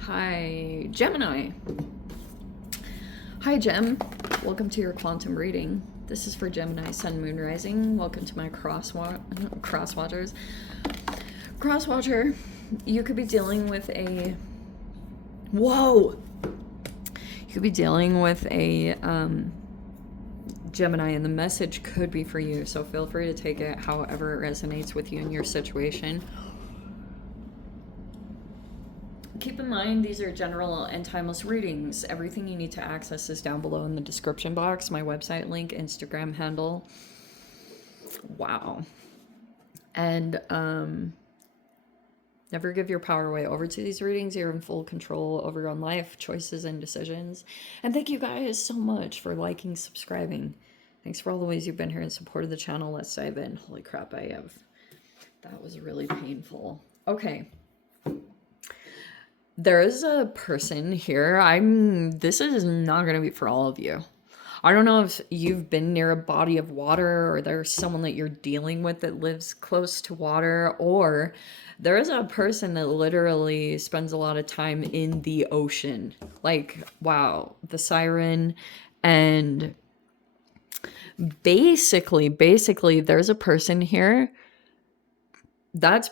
Hi, Gemini. Hi, Gem. Welcome to your quantum reading. This is for Gemini, Sun, Moon, Rising. Welcome to my crosswatchers. Crosswatcher, you could be dealing with a... Whoa! You could be dealing with a Gemini, and the message could be for you, so feel free to take it however it resonates with you in your situation. Keep in mind, these are general and timeless readings. Everything you need to access is down below in the description box. My website link, Instagram handle. Wow. And never give your power away. Over to these readings, you're in full control over your own life, choices, and decisions. And thank you guys so much for liking, subscribing. Thanks for all the ways you've been here and supported the channel. Let's dive in. Holy crap, that was really painful. Okay. There is a person here. This is not going to be for all of you. I don't know if you've been near a body of water, or there's someone that you're dealing with that lives close to water, or there is a person that literally spends a lot of time in the ocean. Like, wow, the siren. And basically, there's a person here that's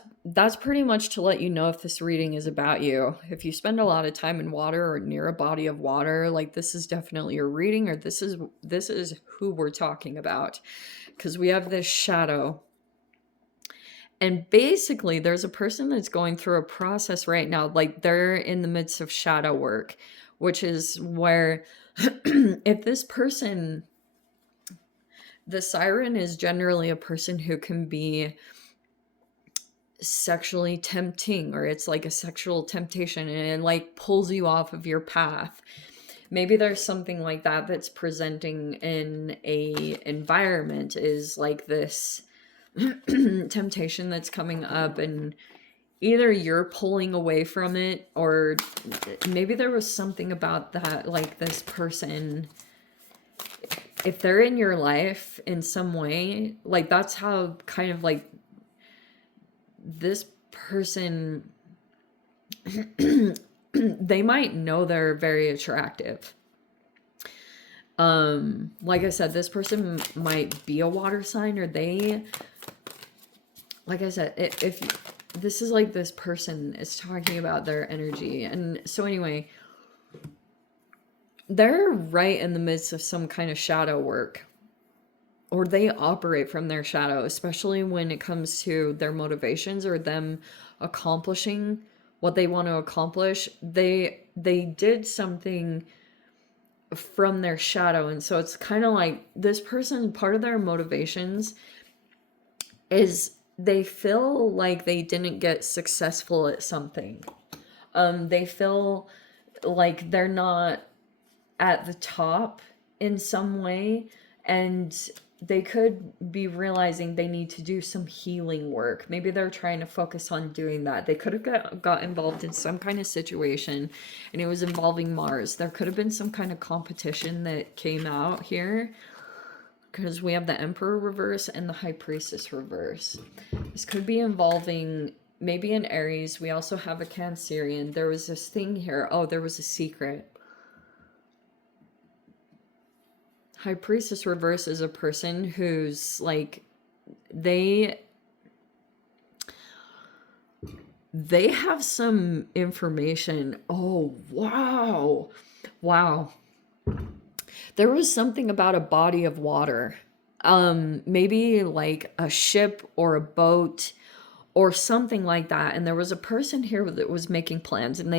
pretty much to let you know if this reading is about you. If you spend a lot of time in water or near a body of water, like, this is definitely your reading, or this is who we're talking about, because we have this shadow. And basically, there's a person that's going through a process right now, like they're in the midst of shadow work, which is where if this person, the siren is generally a person who can be sexually tempting, or it's like a sexual temptation, and it like pulls you off of your path. Maybe there's something like that that's presenting in a environment, is like this temptation that's coming up, and either you're pulling away from it, or maybe there was something about that, like this person, if they're in your life in some way, like that's how kind of like this person, they might know they're very attractive. Like I said, this person might be a water sign, or they, like I said, if this is like this person is talking about their energy. And so anyway, they're right in the midst of some kind of shadow work, or they operate from their shadow, especially when it comes to their motivations or them accomplishing what they want to accomplish. They did something from their shadow. And so it's kind of like this person, part of their motivations is they feel like they didn't get successful at something. They feel like they're not at the top in some way, and they could be realizing they need to do some healing work. Maybe they're trying to focus on doing that. They could have got involved in some kind of situation, and it was involving Mars. There could have been some kind of competition that came out here, because we have the Emperor reverse and the High Priestess reverse. This could be involving maybe an Aries. We also have a Cancerian. There was this thing here. Oh, there was a secret. High Priestess reverse is a person who's like, they have some information. Oh, wow. Wow. There was something about a body of water. Maybe like a ship or a boat or something like that. And there was a person here that was making plans, and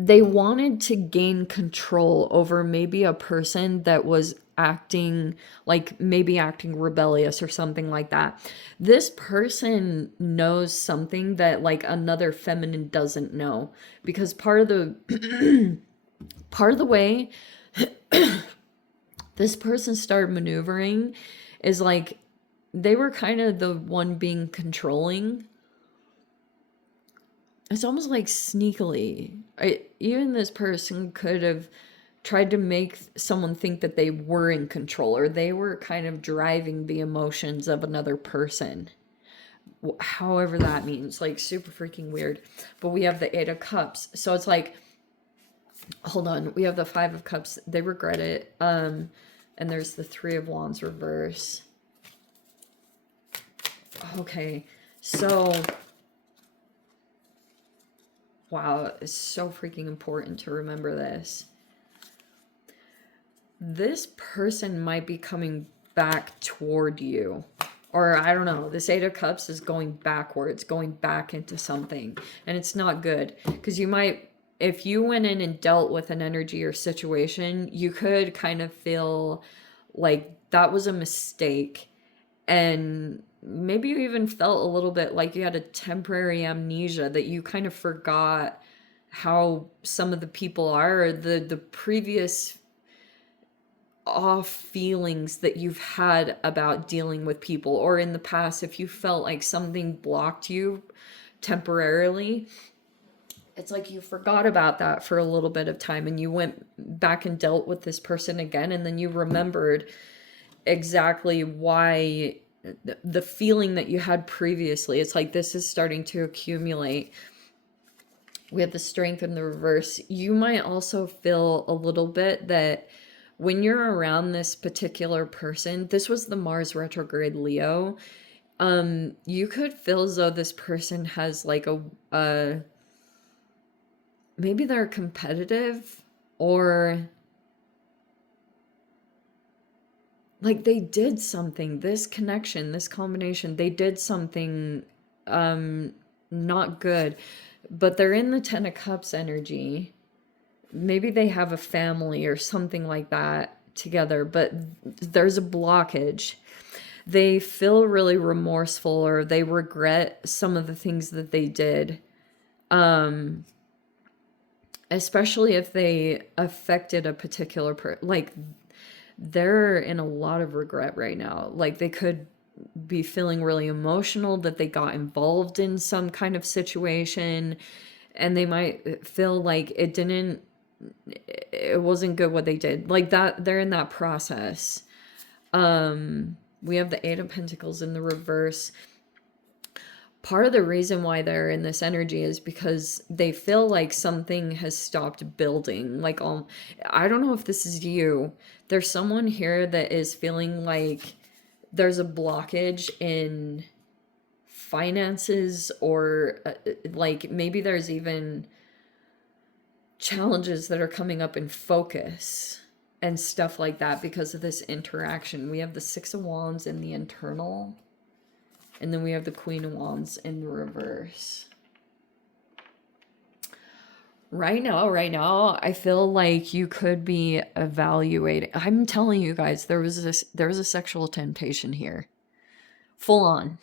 they wanted to gain control over maybe a person that was acting rebellious or something like that. This person knows something that like another feminine doesn't know, because part of the way this person started maneuvering is like they were kind of the one being controlling. It's almost like sneakily. Even this person could have tried to make someone think that they were in control, or they were kind of driving the emotions of another person. however that means, like super freaking weird. But we have the Eight of Cups, so it's like, hold on, we have the Five of Cups, they regret it, and there's the Three of Wands reverse. Okay, so wow, it's so freaking important to remember this. This person might be coming back toward you. Or I don't know, this Eight of Cups is going backwards, going back into something. And it's not good. Because you might, if you went in and dealt with an energy or situation, you could kind of feel like that was a mistake. And maybe you even felt a little bit like you had a temporary amnesia, that you kind of forgot how some of the people are, or the previous off feelings that you've had about dealing with people, or in the past, if you felt like something blocked you temporarily, it's like you forgot about that for a little bit of time, and you went back and dealt with this person again, and then you remembered exactly why, the feeling that you had previously. It's like this is starting to accumulate. We have the Strength in the reverse. You might also feel a little bit that when you're around this particular person, this was the Mars retrograde Leo, you could feel as though this person has like a maybe they're competitive, or like they did something, this connection, this combination, they did something not good, but they're in the Ten of Cups energy. Maybe they have a family or something like that together, but there's a blockage. They feel really remorseful, or they regret some of the things that they did. Especially if they affected a particular like they're in a lot of regret right now. Like they could be feeling really emotional that they got involved in some kind of situation, and they might feel like it wasn't good what they did, like that they're in that process. We have the Eight of Pentacles in the reverse. Part of the reason why they're in this energy is because they feel like something has stopped building. Like, I don't know if this is you. There's someone here that is feeling like there's a blockage in finances, or like maybe there's even challenges that are coming up in focus and stuff like that because of this interaction. We have the Six of Wands in the internal, and then we have the Queen of Wands in the reverse. Right now, I feel like you could be evaluating. I'm telling you guys, there was a sexual temptation here. Full on.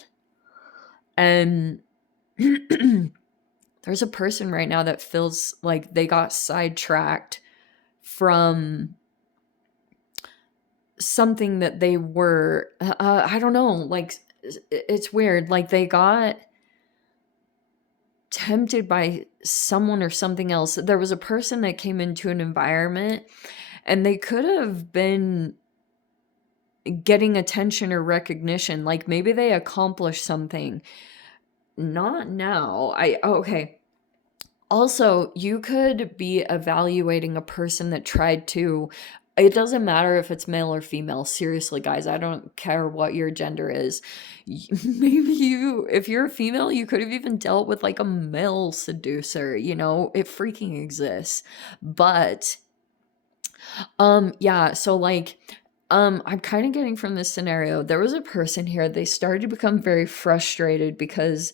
And there's a person right now that feels like they got sidetracked from something that they were, I don't know, like, it's weird. Like they got tempted by someone or something else. There was a person that came into an environment, and they could have been getting attention or recognition. Like maybe they accomplished something. Not now. Okay. Also, you could be evaluating a person that tried to, it doesn't matter if it's male or female. Seriously, guys, I don't care what your gender is. Maybe if you're a female, you could have even dealt with like a male seducer, it freaking exists. But, yeah, so like, I'm kind of getting from this scenario, there was a person here, they started to become very frustrated because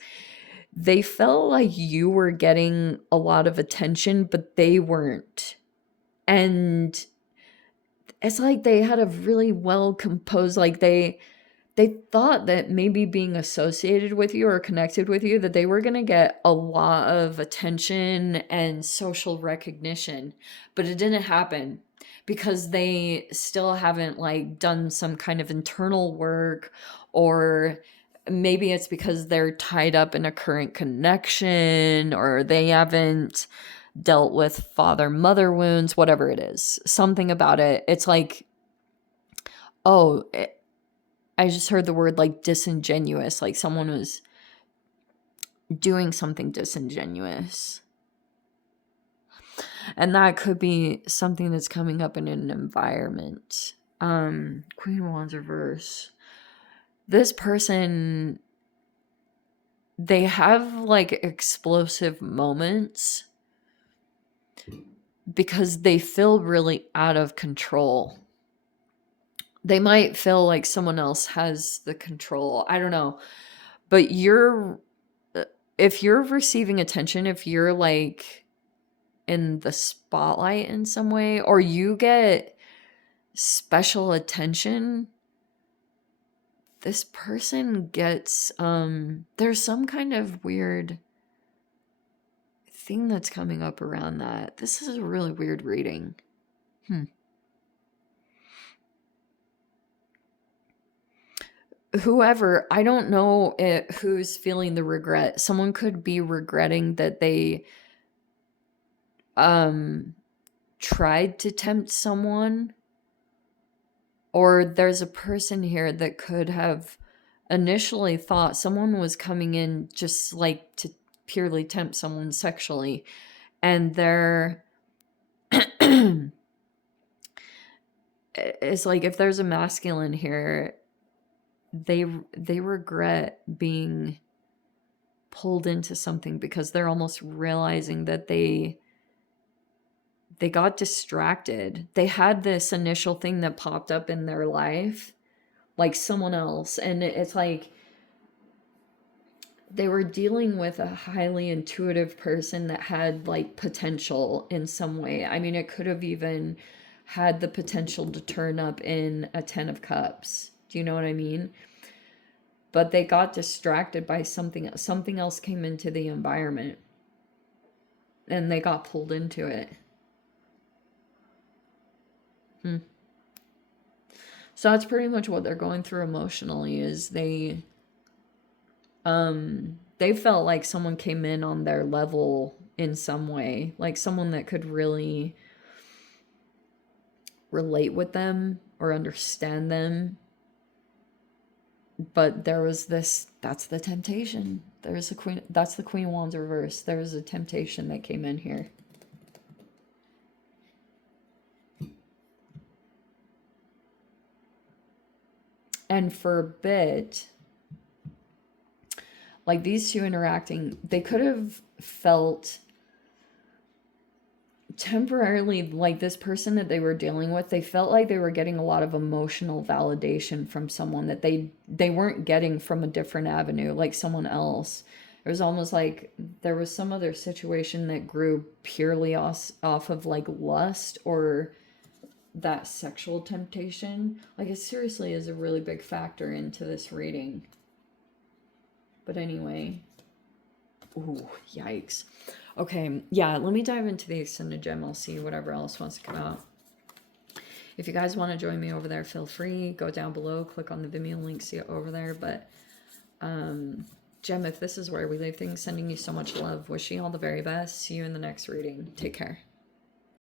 they felt like you were getting a lot of attention, but they weren't. And it's like they had a really well composed, like they thought that maybe being associated with you or connected with you, that they were going to get a lot of attention and social recognition, but it didn't happen because they still haven't like done some kind of internal work, or maybe it's because they're tied up in a current connection, or they haven't dealt with father-mother wounds, whatever it is. Something about it. It's like, I just heard the word like disingenuous, like someone was doing something disingenuous. And that could be something that's coming up in an environment. Queen of Wands reverse. This person, they have like explosive moments because they feel really out of control. They might feel like someone else has the control. I don't know. But if you're receiving attention, if you're like in the spotlight in some way, or you get special attention, this person gets, there's some kind of weird thing that's coming up around that. This is a really weird reading. Whoever, I don't know who's feeling the regret. Someone could be regretting that they tried to tempt someone, or there's a person here that could have initially thought someone was coming in just like to purely tempt someone sexually, and they're it's like if there's a masculine here, they regret being pulled into something because they're almost realizing that they got distracted. They had this initial thing that popped up in their life, like someone else, and it's like they were dealing with a highly intuitive person that had like potential in some way. I mean, it could have even had the potential to turn up in a 10 of cups. Do you know what I mean? But they got distracted by something else came into the environment and they got pulled into it. So that's pretty much what they're going through emotionally, is they felt like someone came in on their level in some way, like someone that could really relate with them or understand them. But there was that's the temptation. There's a queen, that's the Queen of Wands reverse. There was a temptation that came in here. And for a bit, like these two interacting, they could have felt temporarily like this person that they were dealing with, they felt like they were getting a lot of emotional validation from someone that they weren't getting from a different avenue, like someone else. It was almost like there was some other situation that grew purely off of like lust or that sexual temptation. Like it seriously is a really big factor into this reading. But anyway, ooh, yikes. Okay, yeah, let me dive into the extended gem. I'll see whatever else wants to come out. If you guys want to join me over there, feel free. Go down below, click on the Vimeo link, see it over there. But, Gem, if this is where we leave things, sending you so much love. Wishing you all the very best. See you in the next reading. Take care.